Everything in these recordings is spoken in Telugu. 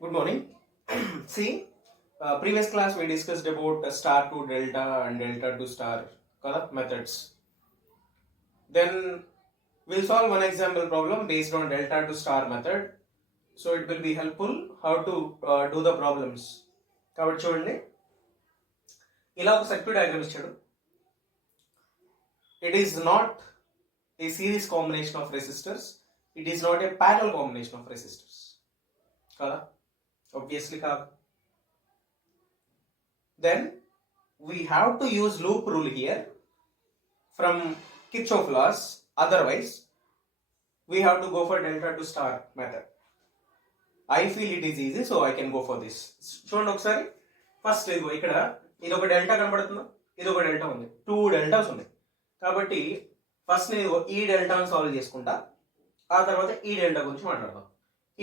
Good morning. See, previous class we discussed about star to delta and delta to star methods. Then we'll solve one example problem based on delta to star method. So it will be helpful how to do the problems. కాబట్టి చూడండి ఇలా ఒక సర్క్యూట్ డయాగ్రామ్ ఇచ్చాడు. It is not a series combination of resistors. It is not a parallel combination of resistors. కదా? Obviously కాదు. Then we have to use loop rule here from Kirchhoff laws. Otherwise, we have to go for delta to star method. I feel it is easy, so I can go for this. చూడండి ఒకసారి ఫస్ట్ ఇదిగో ఇక్కడ ఇది ఒక డెల్టా కనబడుతుందా, ఇది ఒక డెల్టా ఉంది, 2 డెల్టాస్ ఉన్నాయి. కాబట్టి ఫస్ట్ నేను ఈ డెల్టాను సాల్వ్ చేసుకుంటా, ఆ తర్వాత ఈ డెల్టా గురించి మాట్లాడదాం.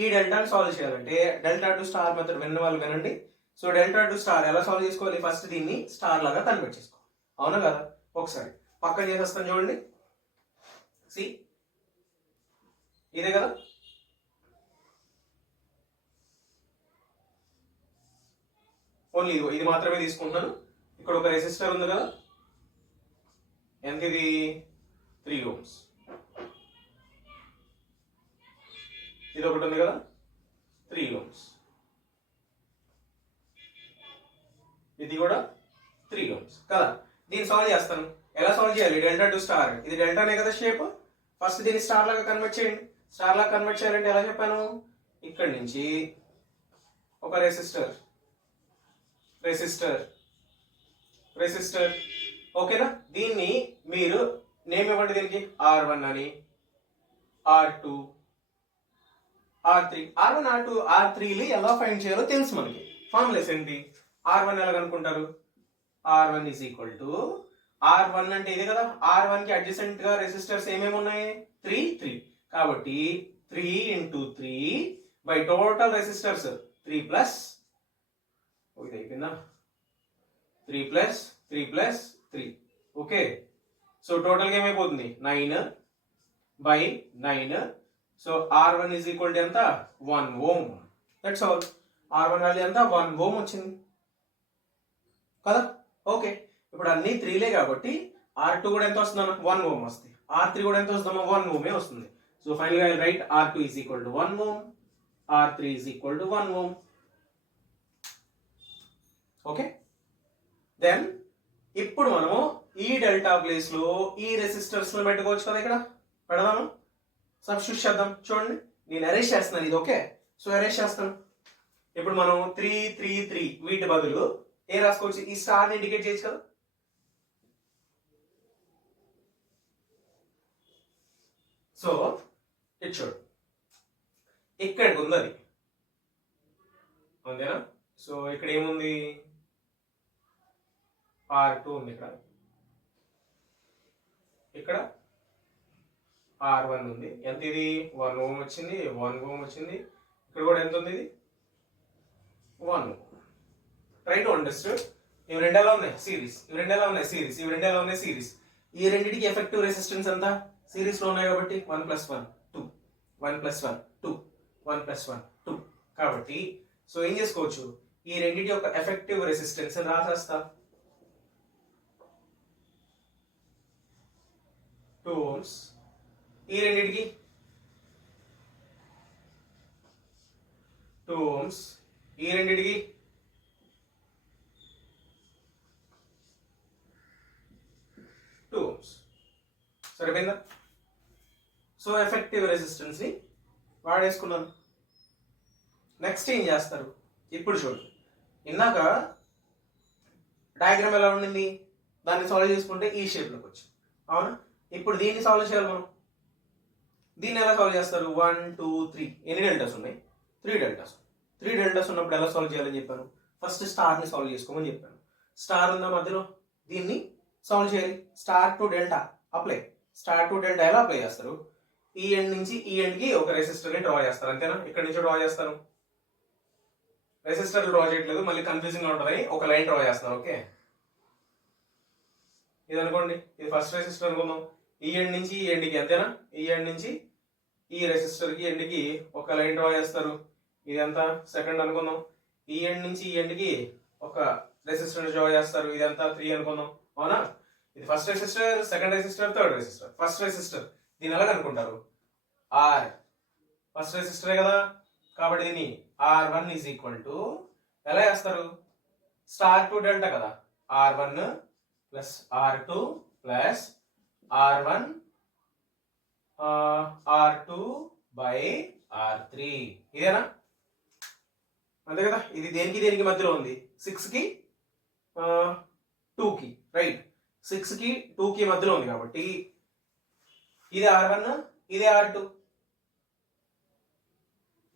ఈ డెల్టాను సాల్వ్ చేయాలంటే డెల్టా టు స్టార్ మెథడ్ విన్న వాళ్ళు వినండి. సో డెల్టా టు స్టార్ ఎలా సాల్వ్ చేసుకోవాలి? ఫస్ట్ దీన్ని స్టార్ లాగా కన్వర్ట్ చేసుకోవాలి. అవునా కదా? ఒకసారి పక్కన చేసేస్తాను చూడండి. సి ఇదే కదా, ఓన్లీ ఇది మాత్రమే తీసుకుంటున్నాను. ఇక్కడ ఒక రెసిస్టర్ ఉంది కదా, ఎంత ఇది? 3 ohms. ఇది ఒకటి ఉంది కదా, 3 ohms. ఇది కూడా 3 ohms కదా. దీన్ని సాల్వ్ చేస్తాను. ఎలా సాల్వ్ చేయాలి? డెల్టా టు స్టార్, ఇది డెల్టానే కదా షేప్. ఫస్ట్ దీన్ని స్టార్ లాగా కన్వర్ట్ చేయండి. స్టార్ లాగా కన్వర్ట్ చేయాలంటే ఎలా చెప్పాను? ఇక్కడి నుంచి ఒక రెసిస్టర్ రెసిస్టర్ రెసిస్టర్ ఓకేనా. దీన్ని మీరు నేమ్ ఇవ్వండి దీనికి, R1 అని, R2, R3. R1, R2, R3లు ఎలా ఫైండ్ చేయాలో తెలుసు మనకి. ఫార్ములాస్ ఏంటి? R1 ఎలా కనుక్కుంటారు? R1 is equal to R1 అంటే ఇది కదా, R1 కి అడ్జసెంట్ గా రెసిస్టర్స్ ఏమేమి ఉన్నాయి? 3 కాబట్టి 3 into 3 by total resistors 3 plus ఇది అయిపోయిందా, 3 plus 3 plus 3. Okay, so total గా ఏమైపోతుంది? 9 by 9. So R1 is equal to ఎంత? 1 ohm. That's all. R1 value ఎంత? 1 ohm వచ్చింది కదా. ఓకే, ఇప్పుడు అన్ని 3లే కాబట్టి R2 కూడా ఎంత వస్తుందన్న? 1 ohm వస్తుంది. R3 కూడా ఎంత వస్తుందమ్మా? 1 ohm వస్తుంది. సో ఫైనల్ గా right R2 is equal to 1 ohm, R3 is equal to 1 ohm. Okay, then ఇప్పుడు మనము ఈ డెల్టా ప్లేస్ లో ఈ రెసిస్టర్స్ లో పెట్టుకోవచ్చు కదా. ఇక్కడ పెడదాము, సబ్స్టిట్యూట్ చేద్దాం. చూడండి నేను అరేంజ్ చేస్తున్నాను ఇది. ఓకే, సో అరేంజ్ చేస్తాను. ఇప్పుడు మనం 3 3 3 వీటి బదులు ఏ రాసుకోవచ్చు? ఈ స్టార్ ని ఇండికేట్ చేయొచ్చు కదా. సో ఇది చూడు, ఇక్కడికి ఉంది అది, అంతేనా? సో ఇక్కడ ఏముంది? R2 ఉంది. ఇక్కడ R1 ఉంది. ఎంత ఇది? 1 ohm వచ్చింది, 1 ohm వచ్చింది. ఇక్కడ కూడా ఎంత ఉంది? ఇది 1 ohm. Try to understand. ఇవి రెండు ఎలా ఉన్నాయి? సిరీస్. ఇవి రెండు ఎలా ఉన్నాయి? సిరీస్. ఇవి రెండు ఎలా ఉన్నాయి? సిరీస్. ఈ రెండింటికి ఎఫెక్టివ్ రెసిస్టెన్స్ ఎంత? సిరీస్ లో ఉన్నాయి కాబట్టి 1 + 1 2, 1 + 1 2, 1 + 1 2. కాబట్టి సో ఏం చేసుకోవచ్చు? ఈ రెండింటి యొక్క ఎఫెక్టివ్ రెసిస్టెన్స్ రాసేస్తా. 2 ohms. ఈ రెండింటికి 2 ohms. ఈ రెండింటికి 2 ohms. సరిపోయిందా? సో ఎఫెక్టివ్ రెసిస్టెన్స్ ని వాడేసుకున్నాను. నెక్స్ట్ ఏం చేస్తారు? ఇప్పుడు చూడండి, ఇందాక డయాగ్రామ్ ఎలా ఉండింది? దాన్ని సాల్వ్ చేసుకుంటే ఈ షేప్లోకి వచ్చింది. అవునా? ఇప్పుడు దీన్ని సాల్వ్ చేయాలి మనం. దీన్ని ఎలా సాల్వ్ చేస్తారు? 1 2 3 ఎన్ని డెల్టాస్ ఉన్నాయి? 3 డెల్టాస్. 3 డెల్టాస్ ఉన్నప్పుడు ఎలా సాల్వ్ చేయాలని చెప్పాను? ఫస్ట్ స్టార్ ని సాల్వ్ చేసుకోమని చెప్పాను. స్టార్ ఉందా మధ్యలో, దీన్ని సాల్వ్ చేయాలి. Star to delta apply. Star to delta ఎలా అప్లై చేస్తారు? ఈ ఎండ్ నుంచి ఈ ఎండ్ కి ఒక రెసిస్టర్ ని డ్రా చేస్తారు, అంతేనా? ఇక్కడ నుంచి డ్రా చేస్తాను. రెసిస్టర్ డ్రా చేయట్లేదు, మళ్ళీ కన్ఫ్యూజింగ్ గా ఉంటుంది. ఒక లైన్ డ్రా చేస్తాను. ఓకే, ఇది అనుకోండి, ఇది ఫస్ట్ రెసిస్టర్ అనుకుందాం. ఈ ఎండ్ నుంచి ఈ ఎండ్కి, అంతేనా? ఈ ఎండ్ నుంచి ఈ రెసిస్టర్ కి ఎండ్కి ఒక లైన్ డ్రా చేస్తారు. ఇది ఎంత సెకండ్ అనుకుందాం. ఈ ఎండ్ నుంచి ఈ ఎండ్కి ఒక రెసిస్టర్ డ్రా చేస్తారు. ఇదంతా 3 అనుకుందాం, అవునా? ఇది first resistor, second resistor, third resistor. First resistor దీని ఎలా కనుక్కుంటారు? ఆర్ ఫస్ట్ రెసిస్టరే కదా, కాబట్టి దీన్ని R1 ఈజ్ ఈక్వల్ టు ఎలా చేస్తారు? స్టార్ టు డెల్టా కదా, R1 plus R2 plus R1 R2 by R3. ఇదేనా? అంతే కదా. ఇది దేనికి దేనికి మధ్యలో ఉంది? 6 కి 2 కి, రైట్? 6 కి 2 కి మధ్యలో ఉంది కాబట్టి ఇది R1 ఇది R2,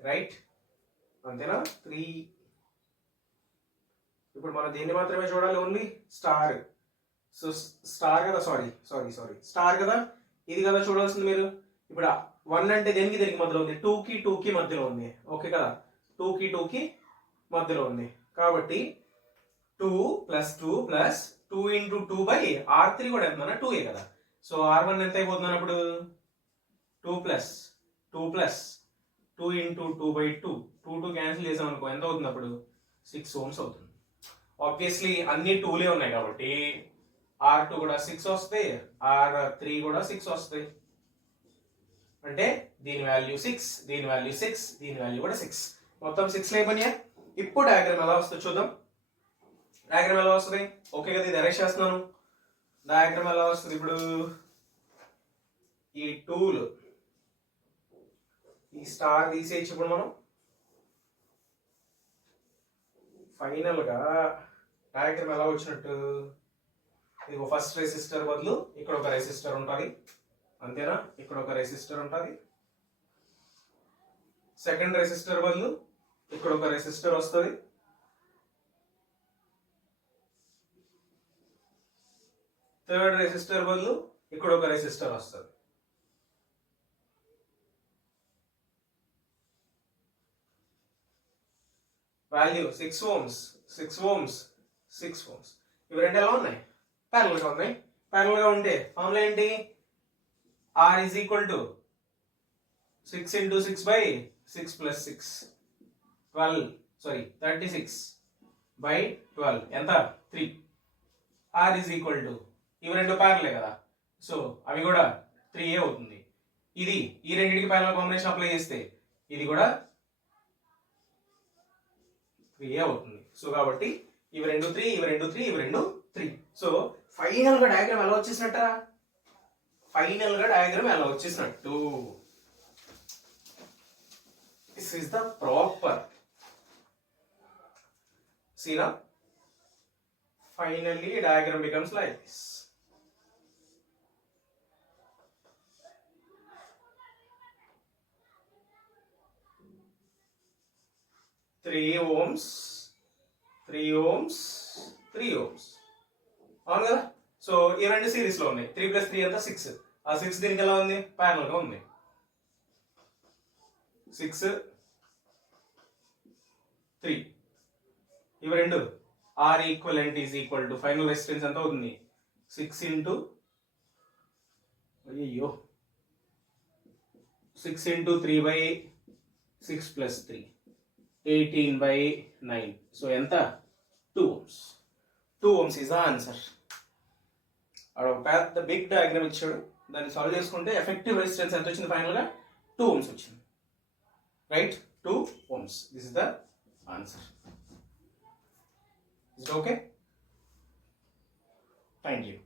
రైట్? అంతేనా? 3. ఇప్పుడు మనం దీన్ని మాత్రమే చూడాలి, ఓన్లీ స్టార్. సో స్టార్ కదా, సారీ స్టార్ కదా, ఇది కదా చూడాల్సింది మీరు. ఇప్పుడు 1 అంటే దేనికి దేనికి మధ్యలో ఉంది? 2 కి 2 కి మధ్యలో ఉంది, ఓకే కదా? 2 కి 2 కి మధ్యలో ఉంది కాబట్టి 2 plus 2 plus 2 into 2 by R3 కూడా ఎంత? 2 కదా. సో R1 ఎంత అయిపోతుంది అప్పుడు? 2 plus 2 plus 2 into 2 by 2, 2 cancel చేసాం అనుకో, ఎంత అవుతుంది అప్పుడు? 6 ఓమ్స్ అవుతుంది. ఆబ్వియస్లీ అన్ని 2లే ఉన్నాయి కాబట్టి R2 కూడా 6 వస్తాయి, R3 కూడా 6 వస్తాయి. అంటే దీని వాల్యూ 6, దీని వాల్యూ 6, దీని వాల్యూ కూడా 6, మొత్తం 6 అయిపోయినాయా? ఇప్పుడు డయాగ్రామ్ ఎలా వస్తుందో చూద్దాం. డయాగ్రామ్ ఎలా వస్తుంది? ఓకే కదా, ఇది అరెస్ట్ చేస్తున్నాను. డయాగ్రామ్ ఎలా వస్తుంది ఇప్పుడు? ఈ టూల్ ఈ స్టార్ తీసేయచ్చు. ఇప్పుడు మనం ఫైనల్ గా డయాగ్రామ్ ఎలా వచ్చినట్టు? ఇది ఫస్ట్ రెసిస్టర్ బదులు ఇక్కడ ఒక రెసిస్టర్ ఉంటుంది, అంతేనా? ఇక్కడ ఒక రెసిస్టర్ ఉంటుంది. సెకండ్ రెసిస్టర్ బదులు ఇక్కడ ఒక రెసిస్టర్ వస్తుంది. థర్డ్ రెసిస్టర్ బదులు ఇక్కడ ఒక రెసిస్టర్ వస్తుంది. Value 6 ohms, 6 ohms, 6 ohms. ఇవి రెండు ఎలా ఉన్నాయి? ప్యారల్ గా ఉన్నాయి. ప్యారల్ గా ఉంటే ఫార్ములా ఏంటి? R is equal to 6 into 6 by 6 plus 6, 36 by 12 ఎంత? 3. R is equal to, ఇవి రెండు ప్యారలే కదా, సో అవి కూడా 3 అవుతుంది. ఇది ఈ రెండింటికి ప్యారల్ కాంబినేషన్ అప్లై చేస్తే ఇది కూడా 3 అవుతుంది. సో కాబట్టి ఇవి రెండు 3, ఇవి రెండు 3, ఇవి రెండు 3. సో ఫైనల్ గా డయాగ్రామ్ ఎలా వచ్చేసినట్ట? ఫైనల్ గా డయాగ్రామ్ ఎలా వచ్చేసినట్టు? This is the proper. See now, finally diagram becomes like this. Three ohms, 3 ohms, 3 ohms. అవును కదా. సో ఈ రెండు సిరీస్ లో ఉన్నాయి. 3 + 3 అంతా 6. ఆ 6 దీనికి ఎలా ఉంది? ప్యారల్ గా ఉంది. 6, 3. ఇవి రెండు R equivalent is equal to final resistance ఎంత అవుతుంది? 6 into 3 by 6 plus 3, 18 by 9. So ఎంత? 2 ohms. 2 ohms is the answer. అక్కడ ఒక పెద్ద బిగ్ డయాగ్రామ్ ఇచ్చాడు, దాన్ని సాల్వ్ చేసుకుంటే ఎఫెక్టివ్ రెసిస్టెన్స్ ఎంత వచ్చింది? ఫైనల్ గా 2 ohms వచ్చింది, right? 2 ohms. This is the answer. Is it okay? Thank you.